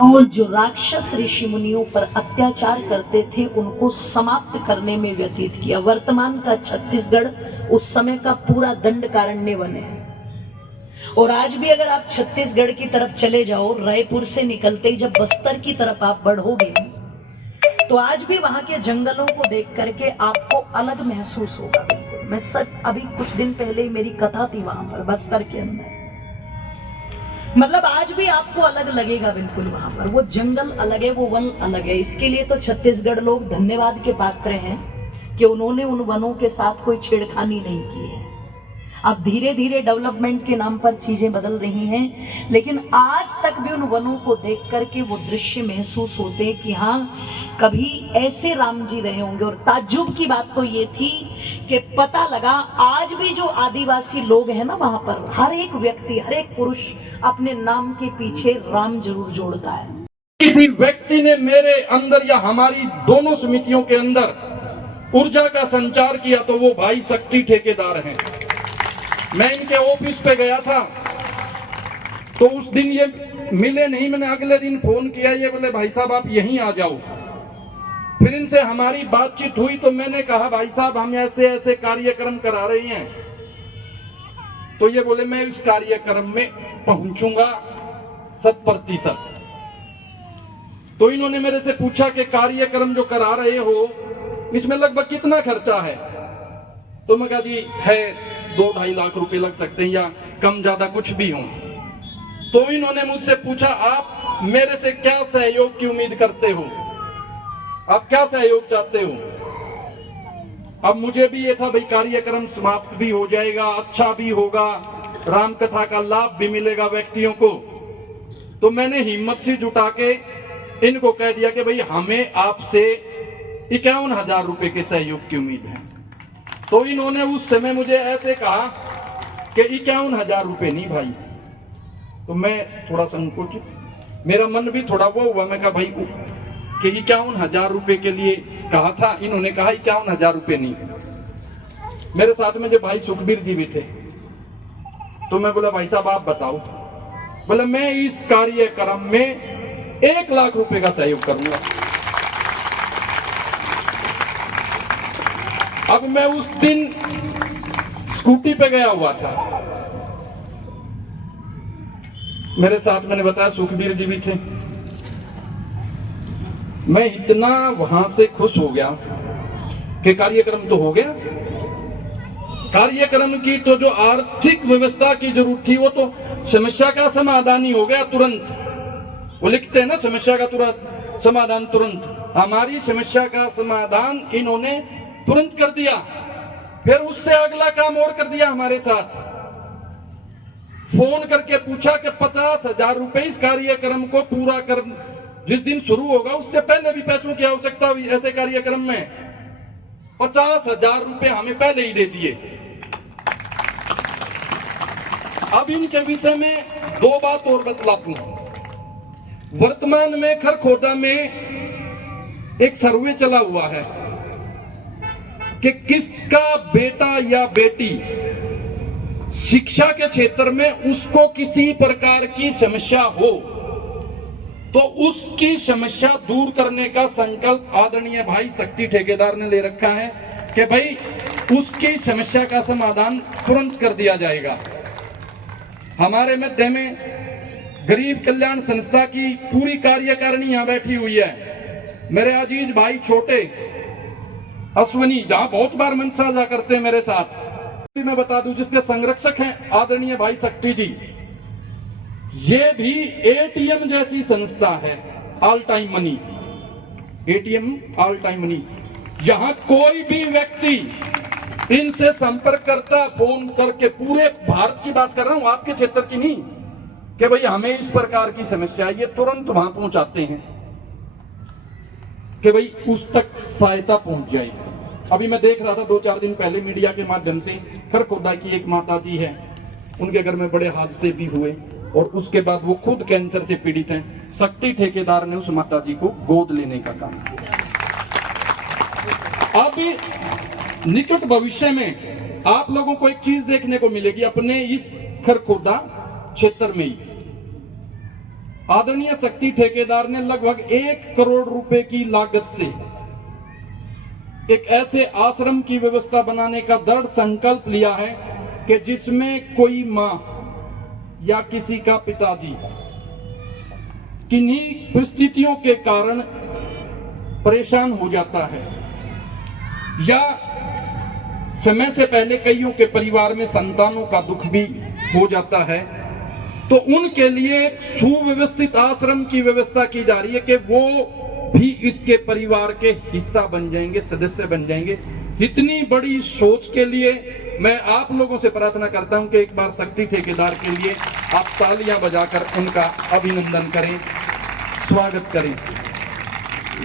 और जो राक्षस ऋषि मुनियों पर अत्याचार करते थे उनको समाप्त करने में व्यतीत किया। वर्तमान का छत्तीसगढ़ उस समय का पूरा दंडकारण्य वन है। और आज भी अगर आप छत्तीसगढ़ की तरफ चले जाओ, रायपुर से निकलते ही जब बस्तर की तरफ आप बढ़ोगे तो आज भी वहां के जंगलों को देख करके आपको अलग महसूस होगा। बिल्कुल मैं सच अभी कुछ दिन पहले मेरी कथा थी वहां पर बस्तर के अंदर, मतलब आज भी आपको अलग लगेगा। बिल्कुल वहां पर वो जंगल अलग है, वो वन अलग है। इसके लिए तो छत्तीसगढ़ लोग धन्यवाद के पात्र हैं कि उन्होंने उन वनों के साथ कोई छेड़खानी नहीं की है। अब धीरे धीरे डेवलपमेंट के नाम पर चीजें बदल रही हैं, लेकिन आज तक भी उन वनों को देख करके वो दृश्य महसूस होते हैं कि हाँ, कभी ऐसे राम जी रहे होंगे। और ताज्जुब की बात तो ये थी कि पता लगा आज भी जो आदिवासी लोग हैं ना वहां पर, हर एक व्यक्ति, हर एक पुरुष अपने नाम के पीछे राम जरूर जोड़ता है। किसी व्यक्ति ने मेरे अंदर या हमारी दोनों समितियों के अंदर ऊर्जा का संचार किया तो वो भाई शक्ति ठेकेदार हैं। मैं इनके ऑफिस पे गया था तो उस दिन ये मिले नहीं, मैंने अगले दिन फोन किया, ये बोले भाई साहब आप यहीं आ जाओ। फिर इनसे हमारी बातचीत हुई तो मैंने कहा भाई साहब हम ऐसे ऐसे कार्यक्रम करा रहे हैं, तो ये बोले मैं इस कार्यक्रम में पहुंचूंगा 100%। तो इन्होंने मेरे से पूछा कि कार्यक्रम जो करा रहे हो इसमें लगभग कितना खर्चा है। तो मैं कहा जी है 2-2.5 लाख रुपए लग सकते हैं या कम ज्यादा कुछ भी हो। तो इन्होंने मुझसे पूछा आप मेरे से क्या सहयोग की उम्मीद करते हो, आप क्या सहयोग चाहते हो। अब मुझे भी ये था भाई कार्यक्रम समाप्त भी हो जाएगा, अच्छा भी होगा, राम कथा का लाभ भी मिलेगा व्यक्तियों को। तो मैंने हिम्मत से जुटा के इनको कह दिया कि भाई हमें आपसे 51,000 रुपए के सहयोग की उम्मीद है। तो इन्होंने उस समय मुझे ऐसे कहा कि 51,000 रुपए नहीं भाई। तो मैं थोड़ा संकोचित, मेरा मन भी थोड़ा वो हुआ। मैं कहा भाई कि 51,000 रुपए के लिए कहा था, इन्होंने कहा 51,000 रुपए नहीं। मेरे साथ में जो भाई सुखबीर जी भी थे, तो मैं बोला भाई साहब आप बताओ। बोला मैं इस कार्यक्रम में 1 लाख रुपए का सहयोग करूंगा। अब मैं उस दिन स्कूटी पे गया हुआ था, मेरे साथ मैंने बताया सुखबीर जी भी थे। मैं इतना वहां से खुश हो गया कि कार्यक्रम तो हो गया। कार्यक्रम की तो जो आर्थिक व्यवस्था की जरूरत थी वो तो समस्या का समाधान ही हो गया तुरंत। वो लिखते हैं ना समस्या का तुरंत समाधान तुरंत। हमारी समस्या का समाधान इन्होंने तुरंत कर दिया। फिर उससे अगला काम और कर दिया हमारे साथ, फोन करके पूछा कि 50,000 रुपए इस कार्यक्रम को पूरा कर, जिस दिन शुरू होगा उससे पहले भी पैसों की आवश्यकता हुई ऐसे कार्यक्रम में, 50,000 रुपए हमें पहले ही दे दिए। अब इनके विषय में 2 बात और बतलाता हूं। वर्तमान में खरखोदा में एक सर्वे चला हुआ है कि किसका बेटा या बेटी शिक्षा के क्षेत्र में उसको किसी प्रकार की समस्या हो तो उसकी समस्या दूर करने का संकल्प आदरणीय भाई शक्ति ठेकेदार ने ले रखा है कि भाई उसकी समस्या का समाधान तुरंत कर दिया जाएगा। हमारे मध्य में गरीब कल्याण संस्था की पूरी कार्यकारिणी यहां बैठी हुई है। मेरे अजीज भाई छोटे अश्वनी जहां बहुत बार मन साझा करते हैं मेरे साथ, मैं बता दूं जिसके संरक्षक हैं आदरणीय भाई शक्ति जी। ये भी एटीएम जैसी संस्था है, all time money, ATM all time money. यहां कोई भी व्यक्ति इनसे संपर्क करता फोन करके, पूरे भारत की बात कर रहा हूं, आपके क्षेत्र की नहीं, कि भाई हमें इस प्रकार की समस्या, ये तुरंत वहां पहुंचाते हैं कि भाई उस तक सहायता पहुंच जाए। अभी मैं देख रहा था 2-4 दिन पहले मीडिया के माध्यम से, खरखोदा की एक माता जी है, उनके घर में बड़े हादसे भी हुए और उसके बाद वो खुद कैंसर से पीड़ित हैं। शक्ति ठेकेदार ने उस माता जी को गोद लेने का काम किया। अब निकट भविष्य में आप लोगों को एक चीज देखने को मिलेगी अपने इस खरखोदा क्षेत्र में ही, आदरणीय शक्ति ठेकेदार ने लगभग 1 करोड़ रुपए की लागत से एक ऐसे आश्रम की व्यवस्था बनाने का दृढ़ संकल्प लिया है कि जिसमें कोई मां या किसी का पिताजी किन्हीं परिस्थितियों के कारण परेशान हो जाता है या समय से पहले कईयों के परिवार में संतानों का दुख भी हो जाता है, तो उनके लिए एक सुव्यवस्थित आश्रम की व्यवस्था की जा रही है कि वो भी इसके परिवार के हिस्सा बन जाएंगे, सदस्य बन जाएंगे। इतनी बड़ी सोच के लिए मैं आप लोगों से प्रार्थना करता हूं कि एक बार शक्ति ठेकेदार के लिए आप तालियां बजाकर उनका अभिनंदन करें, स्वागत करें।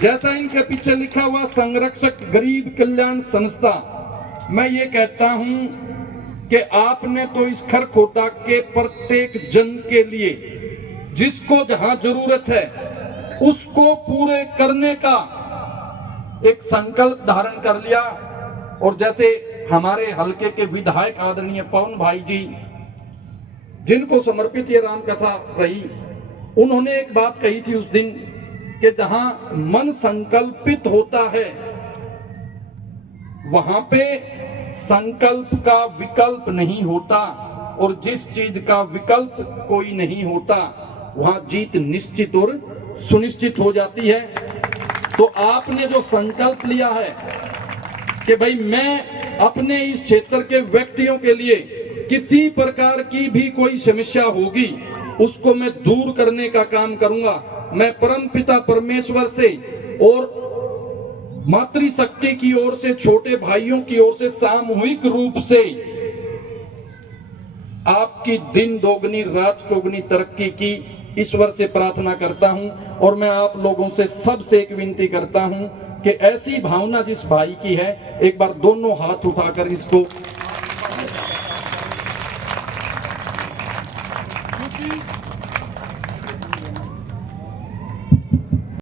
जैसा इनके पीछे लिखा हुआ संरक्षक गरीब कल्याण संस्था, मैं ये कहता हूं कि आपने तो इस खरखोटा के प्रत्येक जन के लिए जिसको जहां जरूरत है उसको पूरे करने का एक संकल्प धारण कर लिया। और जैसे हमारे हलके के विधायक आदरणीय पवन भाई जी, जिनको समर्पित ये राम कथा रही, उन्होंने एक बात कही थी उस दिन कि जहां मन संकल्पित होता है वहां पे संकल्प का विकल्प नहीं होता, और जिस चीज का विकल्प कोई नहीं होता वहां जीत निश्चित और सुनिश्चित हो जाती है। तो आपने जो संकल्प लिया है कि भाई मैं अपने इस क्षेत्र के व्यक्तियों के लिए किसी प्रकार की भी कोई समस्या होगी उसको मैं दूर करने का काम करूंगा। मैं परम पिता परमेश्वर से और मातृशक्ति की ओर से, छोटे भाइयों की ओर से सामूहिक रूप से आपकी दिन दोगुनी रात चौगुनी तरक्की की ईश्वर से प्रार्थना करता हूं। और मैं आप लोगों से सबसे एक विनती करता हूं कि ऐसी भावना जिस भाई की है, एक बार दोनों हाथ उठाकर इसको